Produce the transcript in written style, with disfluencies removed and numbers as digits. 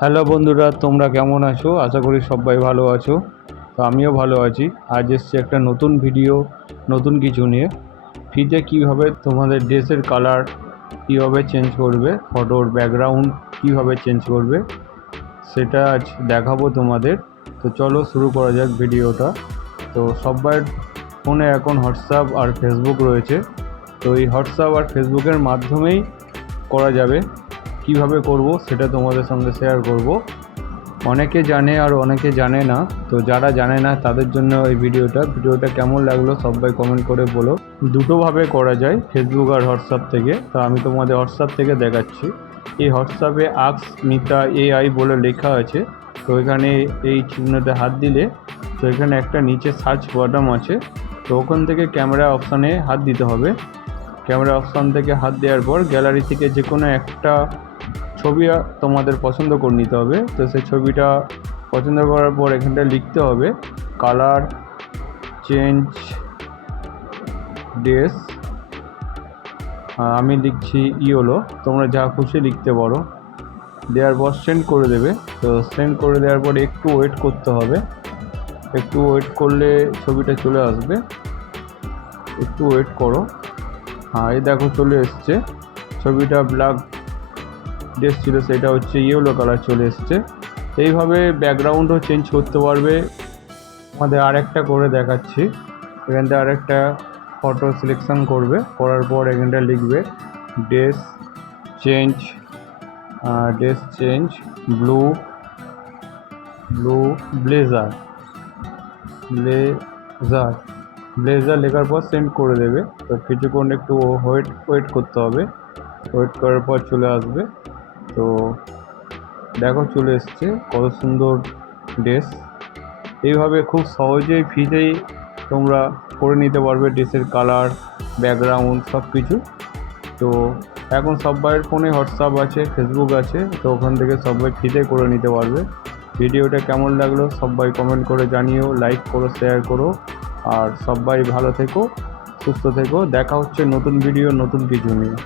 Hello বন্ধুরা, তোমরা কেমন আছো? আশা করি সবাই ভালো আছো। তো আমিও ভালো আছি। আজ এসছি একটা নতুন ভিডিও, নতুন কিছু নিয়ে। ফ্রিতে কীভাবে তোমাদের ড্রেসের কালার কীভাবে চেঞ্জ করবে, ফটোর ব্যাকগ্রাউন্ড কীভাবে চেঞ্জ করবে, সেটা আজ দেখাবো তোমাদের। তো চলো শুরু করা যাক ভিডিওটা। তো সবার ফোনে এখন হোয়াটসঅ্যাপ আর ফেসবুক রয়েছে। তো এই হোয়াটসঅ্যাপ আর ফেসবুকের মাধ্যমেই করা যাবে। কিভাবে করব সেটা তোমাদের সঙ্গে শেয়ার করব। অনেকে জানে আর অনেকে জানে না। তো যারা জানে না তাদের জন্য এই ভিডিওটা কেমন লাগলো সবাই কমেন্ট করে বলো। দুটোভাবে করা যায়, ফেসবুক আর হোয়াটসঅ্যাপ থেকে। তো আমি তোমাদের হোয়াটসঅ্যাপ থেকে দেখাচ্ছি। এই হোয়াটসঅ্যাপে আক্স মিতা এআই বলে লেখা আছে। তো এখানে এই চিহ্নতে হাত দিলে, তো এখানে একটা নিচে সার্চ বাটন আছে। তো ওখান থেকে ক্যামেরা অপশানে হাত দিতে হবে। ক্যামেরা অপশান থেকে হাত দেওয়ার পর গ্যালারি থেকে যে কোনো একটা ছবি তোমাদের পছন্দ করে নিতে হবে। তো সেই ছবিটা পছন্দ করার পর এখানটা লিখতে হবে কালার চেঞ্জ ড্রেস। আমি লিখছি ইয়েলো, তোমরা যা খুশি লিখতে পারো। দেওয়ার পর সেন্ড করে দেবে। তো সেন্ড করে দেওয়ার পর একটু ওয়েট করতে হবে। একটু ওয়েট করলে ছবিটা চলে আসবে। একটু ওয়েট করো। হ্যাঁ, এই দেখো চলে এসছে। ছবিটা ব্ল্যাক ড্রেস ছিল, সেটা হচ্ছে ইয়েলো কালার চলে এসছে। এইভাবে ব্যাকগ্রাউন্ডও চেঞ্জ করতে পারবে। আমাদের আরেকটা করে দেখাচ্ছি। এখানটা আরেকটা ফটো সিলেকশন করবে, করার পর এখানটা লিখবে dress change, dress change blue blue blazer blazer blazer লেখার পর সেন্ড করে দেবে। তো কিছুক্ষণ একটু ওয়েট করতে হবে। ওয়েট করার পর চলে আসবে। তো দেখো চলে এসছে, কত সুন্দর ড্রেস। এইভাবে খুব সহজেই ফ্রিতেই তোমরা করে নিতে পারবে ড্রেসের কালার, ব্যাকগ্রাউন্ড সব কিছু। তো এখন সবাইয়ের ফোনে হোয়াটসঅ্যাপ আছে, ফেসবুক আছে। তো ওখান থেকে সবাই ফ্রিতে করে নিতে পারবে। ভিডিওটা কেমন লাগলো সবাই কমেন্ট করে জানিও, লাইক করো, শেয়ার করো। আর সবাই ভালো থেকো, সুস্থ থেকো। দেখা হচ্ছে নতুন ভিডিও, নতুন কিছু নিয়ে।